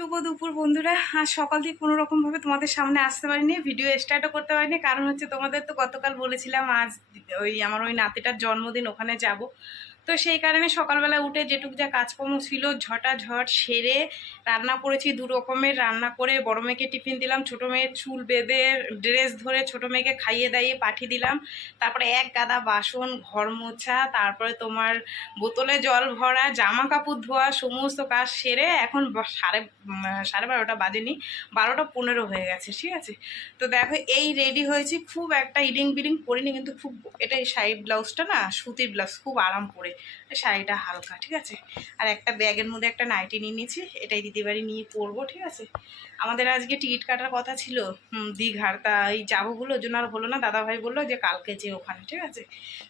শুভ দুপুর বন্ধুরা আর সকাল থেকে কোনো রকমভাবে তোমাদের সামনে আসতে পারিনি ভিডিও স্টার্টও করতে পারিনি, কারণ হচ্ছে তোমাদের তো গতকাল বলেছিলাম আজ ওই আমার ওই নাতিটার জন্মদিন, ওখানে যাব। তো সেই কারণে সকালবেলা উঠে যেটুক যা কাজকর্ম ছিল ঝটাঝট সেরে রান্না করেছি দু রকমের। রান্না করে বড় মেয়েকে টিফিন দিলাম, ছোটো মেয়ের চুল বেঁধে ড্রেস ধরে ছোটো মেয়েকে খাইয়ে দাইয়ে পাঠিয়ে দিলাম। তারপরে এক গাদা বাসন, ঘর মোছা, তারপরে তোমার বোতলে জল ভরা, জামা কাপড় ধোয়া, সমস্ত কাজ সেরে এখন সাড়ে সাড়ে বারোটা বাজেনি, বারোটা পনেরো হয়ে গেছে, ঠিক আছে? তো দেখো এই রেডি হয়েছি। খুব একটা ইডিং বিডিং পরিনি কিন্তু খুব এটা এই শাড়ি ব্লাউজটা না, সুতির ব্লাউজ খুব আরাম করে শাড়িটা হালকা, ঠিক আছে? আর একটা ব্যাগের মধ্যে একটা নাইটি নিয়ে নিয়েছি, এটাই দিদিবাড়ি নিয়ে পরবো, ঠিক আছে? আমাদের আজকে টিকিট কাটার কথা ছিল দীঘার, তা এই যাব বলে ওই জন্য আর হলো না, দাদাভাই বলল যে কালকে যে ওখানে, ঠিক আছে?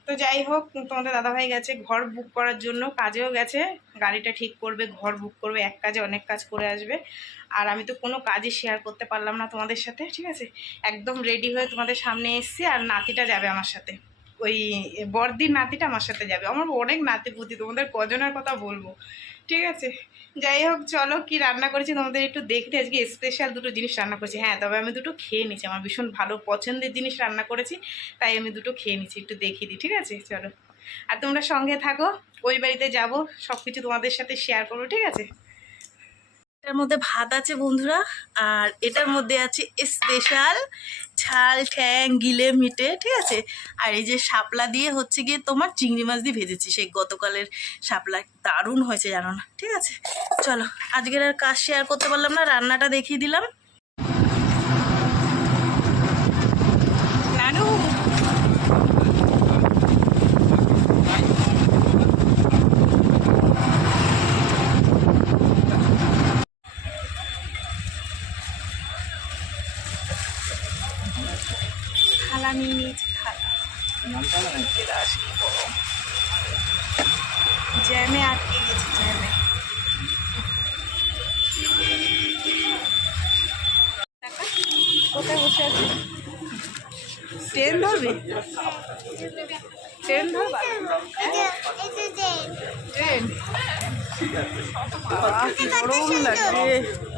তো যাই হোক, তোমাদের দাদাভাই গেছে ঘর বুক করার জন্য, কাজেও গেছে, গাড়িটা ঠিক করবে, ঘর বুক করবে, এক কাজে অনেক কাজ করে আসবে। আর আমি তো কোনো কাজই শেয়ার করতে পারলাম না তোমাদের সাথে, ঠিক আছে? একদম রেডি হয়ে তোমাদের সামনে এসছি, আর নাতিটা যাবে আমার সাথে। ওই বর্দির নাতিটা আমার সাথে যাবে। আমার অনেক নাতি পুতি তোমাদের কজনের কথা বলব। ঠিক আছে? যাই হোক, চলো কি রান্না করেছি তোমাদের একটু দেখতে। আজকে স্পেশাল দুটো জিনিস রান্না করেছি। হ্যাঁ তবে আমি দুটো খেয়ে নিচ্ছি আমার ভীষণ ভালো পছন্দের জিনিস রান্না করেছি, তাই আমি দুটো খেয়ে নিচ্ছি একটু দেখিয়ে দিই, ঠিক আছে? চলো। আর তোমরা সঙ্গে থাকো। ওই বাড়িতে যাব। সব কিছু তোমাদের সাথে শেয়ার করব, ঠিক আছে? এটার মধ্যে ভাত আছে বন্ধুরা, আর এটার মধ্যে আছে স্পেশাল ছাল ঠ্যাং গিলে মিটে, ঠিক আছে? আর এই যে শাপলা দিয়ে হচ্ছে গিয়ে তোমার চিংড়ি মাছ দিয়ে ভেজেছি, সেই গতকালের শাপলা। দারুণ হয়েছে, জানো না? ঠিক আছে? চলো, আজকের আর কাজ শেয়ার করতে পারলাম না, রান্নাটা দেখিয়ে দিলাম। থালা নিয়ে নিয়েছি থালা। জ্যামে আটকে গেছি, জ্যামে। কোথায় বসে আছি ট্রেন ধরবি? ট্রেন ধরবা? ট্রেন? গরম লাগছে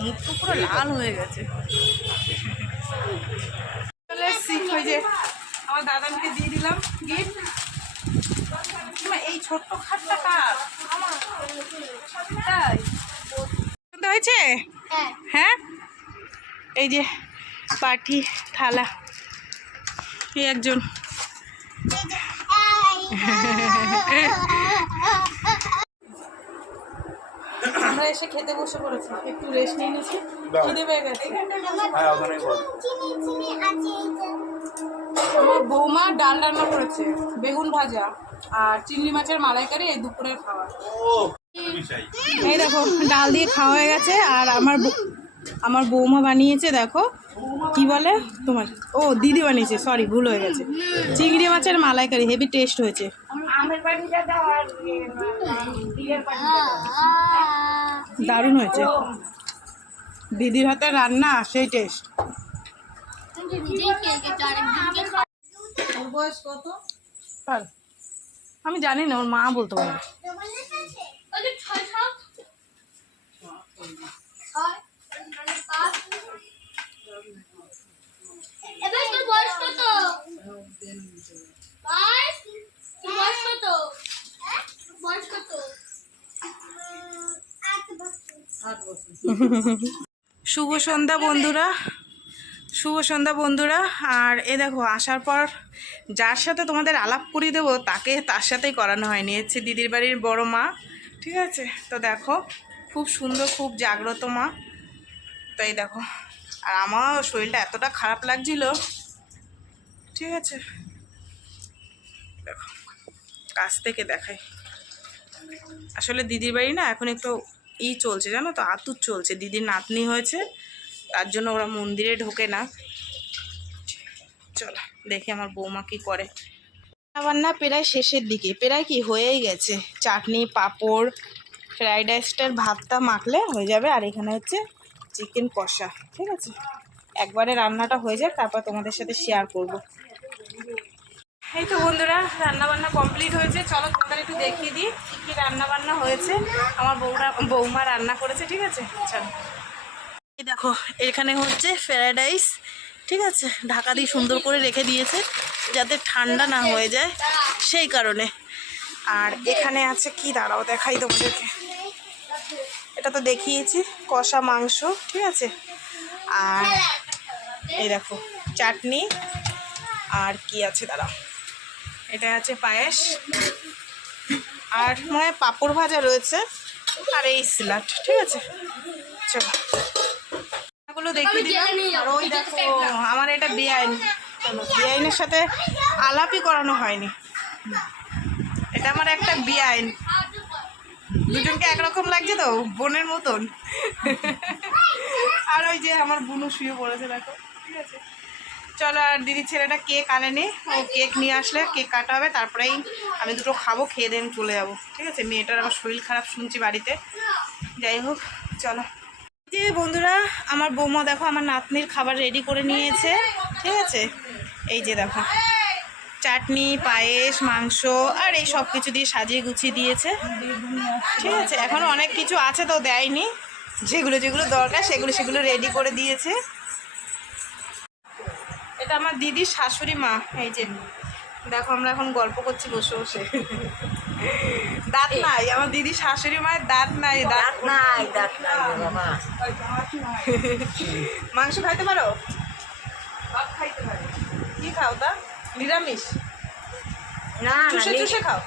মুখ তো পুরো লাল হয়ে গেছে। ওই যে আমার দাদাকে দিয়ে দিলাম গিফট এই ছোট্ট খাটটা কার তাই হয়েছে? হ্যাঁ। এই যে পাটি থালা। এই একজন। আমরা এসে খেতে বসে পড়েছি। একটু রেস্ট নিয়ে নিয়েছি খিদে পেয়ে গেছে। বৌমা ডাল রান্না করেছে বেগুন ভাজা আর চিংড়ি মাছের মালাইকারি এই দুপুরের খাবার। এই দেখো ডাল দিয়ে খাওয়া হয়ে গেছে আর আমার বৌ- আমার বৌমা বানিয়েছে দেখো। কি বলে? তোমার ও দিদি বানিয়েছে সরি ভুল হয়ে গেছে। চিংড়ি মাছের মালাইকারি হেভি টেস্ট হয়েছে। দারুণ হয়েছে। দিদির হাতে রান্না সেই টেস্ট বয়স কত? আমি জানি না ওর মা বলতে পারবে এবার তোর বয়স কত? বয়স তোর বয়স কত? হ্যাঁ? বয়স কত? শুভ সন্ধ্যা বন্ধুরা। শুভ সন্ধ্যা বন্ধুরা। আর এ দেখো, আসার পর যার সাথে তোমাদের আলাপ করিয়ে দেবো, তাকে তার সাথেই করানো হয়নি। হচ্ছে দিদির বাড়ির বড় মা, ঠিক আছে? তো দেখো, খুব সুন্দর, খুব জাগ্রত মা। তো এই দেখো, আর আমার শরীরটা এতটা খারাপ লাগছিল, ঠিক আছে? দেখো, কাছ থেকে দেখাই। আসলে দিদির বাড়ি না এখন একটু ই চলছে, জানো তো? আতুর চলছে। দিদির নাতনি হয়েছে তার জন্য ওরা মন্দিরে ঢোকে না। চলো, দেখি আমার বৌমা কি করে। রান্না প্রায় শেষের দিকে, প্রায় কি হয়েই গেছে। চাটনি, পাঁপড়, ফ্রাইড রাইসটার ভাতটা মাখলে হয়ে যাবে, আর এখানে হচ্ছে চিকেন কষা, ঠিক আছে? একবারে রান্নাটা হয়ে যাক, তারপর তোমাদের সাথে শেয়ার করব। এই তো বন্ধুরা, রান্নাবান্না কমপ্লিট হয়েছে। চলো তোমাদের একটু দেখিয়ে দিই, কী কী রান্না বান্না হয়েছে। আমার বৌরা, বৌমা রান্না করেছে, ঠিক আছে? চলো। এই দেখো, এখানে হচ্ছে প্যারাডাইস ঠিক আছে? ঢাকা দিয়ে সুন্দর করে রেখে দিয়েছে, যাতে ঠান্ডা না হয়ে যায়, সেই কারণে। আর এখানে আছে কি? দাঁড়াও, দেখাই তোমাদেরকে। এটা তো দেখিয়েছি, কষা মাংস, ঠিক আছে? আর এই দেখো, চাটনি। আর কি আছে? দাঁড়াও। এটা আছে পায়েস। আর মনে হয় পাঁপড় ভাজা রয়েছে, আর এই স্যালাড, ঠিক আছে? চলো। এগুলো দেখিয়ে দিলাম আর ওই দেখো আমার এটা বেআইন। বেআইনের সাথে আলাপই করানো হয়নি। এটা আমার একটা বেআইন। দুজনকে একরকম লাগছে তো বোনের মতন। আর ওই যে আমার বোনও শুয়ে পড়েছে দেখো। ঠিক আছে। চলো আর দিদির ছেলেটা কেক আনেনি। ও কেক নিয়ে আসলে কেক কাটা হবে তারপরেই আমি দুটো খাব খেয়ে দিয়ে আমি চলে যাব। ঠিক আছে? মেয়েটার আমার শরীর খারাপ শুনছি বাড়িতে। যাই হোক চলো। যে বন্ধুরা, আমার বৌমা দেখো আমার নাতনির খাবার রেডি করে নিয়েছে, ঠিক আছে? এই যে দেখো, চাটনি, পায়েস, মাংস, আর এই সব কিছু দিয়ে সাজিয়ে গুছিয়ে দিয়েছে, ঠিক আছে? এখনও অনেক কিছু আছে তো দেয়নি, যেগুলো যেগুলো দরকার সেগুলো সেগুলো রেডি করে দিয়েছে। এটা আমার দিদির শাশুড়ি মা, এই যে। দেখো, আমরা এখন গল্প করছি, বসে বসে। দাঁত নাই আমার দিদির শাশুড়ি মায়ের দাঁত নাই দাঁত নাই দাঁত নাই বাবা। মাংস খাইতে পারো? ভাত খাইতে পারো। কি খাও তা? নিরামিষ? না চুষে চুষে খাও?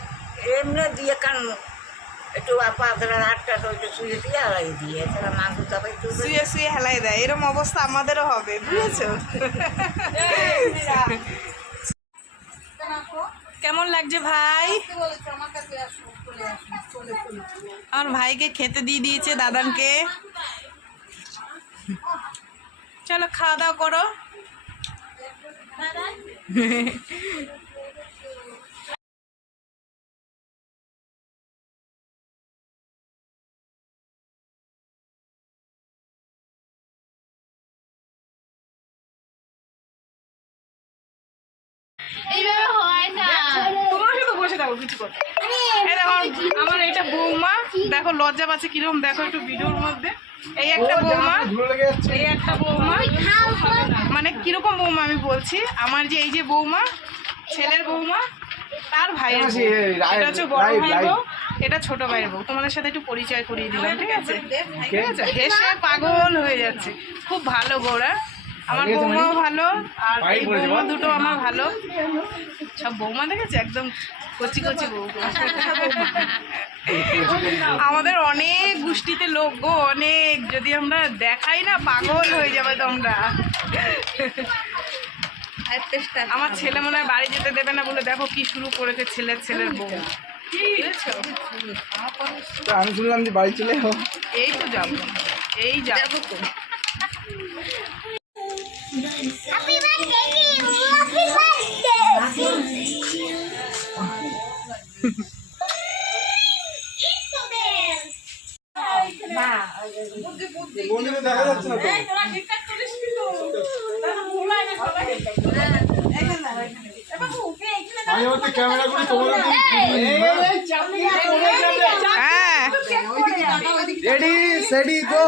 এমনি দিয়ে কান একটু পাতলা আটটা তো একটু শুয়ে দিয়ে আলাই দিয়ে তারা মাংস তবে একটু শুয়ে শুয়ে হেলাই দেয় এরম অবস্থা আমাদেরও হবে বুঝেছ? কেমন লাগছে ভাই? আমার ভাইকে খেতে দিয়ে দিয়েছে দাদানকে। চলো খাওয়া দাওয়া করো। কিছু দেখো আমার এটা বৌমা। দেখো লজ্জা পাচ্ছে কীরকম। দেখো একটু ভিডিওর মধ্যে। এই একটা বৌমা। এই একটা বৌমা। মানে কীরকম বৌমা আমি বলছি? আমার যে এই যে বৌমা ছেলের বৌমা তার ভাইয়ের। এটা হচ্ছে বড় ভাই বউ এটা ছোট ভাইয়ের বউ। তোমাদের সাথে একটু পরিচয় করিয়ে দিলাম ঠিক আছে? ঠিক আছে? হেসে পাগল হয়ে যাচ্ছে। খুব ভালো বউরা আমার বৌমাও ভালো আর এই বৌমা দুটো আমার ভালো। সব বৌমা দেখেছে? একদম কচি কচি বউ আমাদের অনেক গোষ্ঠীতে লোক গো অনেক। যদি আমরা দেখাই না পাগল হয়ে যাবে তোমরা। আমার ছেলে মনে হয় বাড়ি যেতে দেবে না বলে দেখো কি শুরু করেছে ছেলের ছেলের বউ? আমি শুনলাম যে বাড়ি চলে এই তো যাব এই যাব। তো হ্যাপি বার্থডে হ্যাপি বার্থডে বন্ধুকে দেখা যাচ্ছে না তো আমি হচ্ছে ক্যামেরা করে তোমার রেডি সেডি গো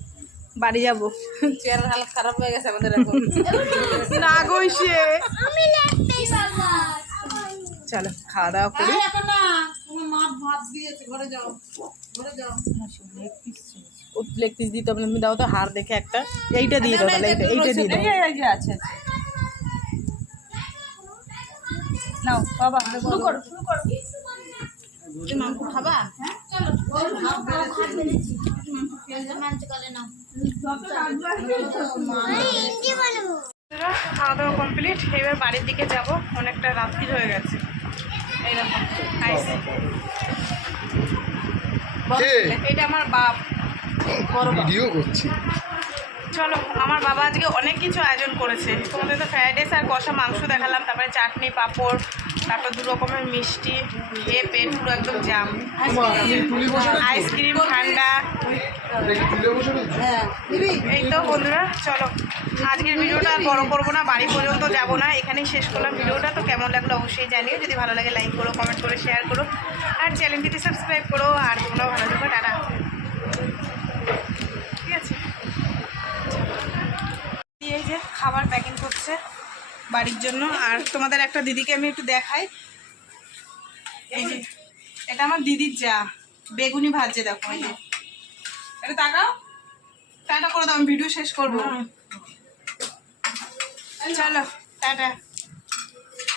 বাড়ি যাব। চেয়ারের হালত খারাপ হয়ে গেছে আমাদের এখন। না গইছে আমি লাগতে বাবা চলো খাওয়া দাওয়া করি। লেগ পিস দিতে হবে না, তুমি দাও তো হার দেখে একটা। এইটা দিয়ে দাও তাহলে এইটা এইটা দিয়ে দাও। আচ্ছা নাও বাবা শুরু করো শুরু করো। তুমি মাংস খাবা। খাওয়া দাওয়া কমপ্লিট এবার বাড়ির দিকে যাব। অনেকটা রাত্রি হয়ে গেছে। এইরকম। এটা আমার বাপ। ভিডিও করছি। চলো আমার বাবা আজকে অনেক কিছু আয়োজন করেছে। তোমাদের তো ফ্রাইড রাইস আর কষা মাংস দেখালাম তারপরে চাটনি পাঁপড় তারপর দু রকমের মিষ্টি খেয়ে পেট পুরো একদম জাম? আইসক্রিম ঠান্ডা। তুলে এই তো বন্ধুরা চলো। আজকের ভিডিওটা আর বড় করব না বাড়ি পর্যন্ত যাব না। এখানেই শেষ করলাম ভিডিওটা তো কেমন লাগল অবশ্যই জানিও। যদি ভালো লাগে লাইক করো কমেন্ট করো শেয়ার করো। আর চ্যানেলটিতে সাবস্ক্রাইব করো আর তোমরাও ভালো থাকো টাটা ঠিক আছে এই যে খাবার প্যাকিং করছে বাড়ির জন্য। আর তোমাদের একটা দিদিকে আমি একটু দেখাই। এই যে এটা আমার দিদির যা বেগুনি ভাজছে দেখো এই যে। এটা তাকাও। টাটা করে দাও আমি ভিডিও শেষ করব। চলো টাটা।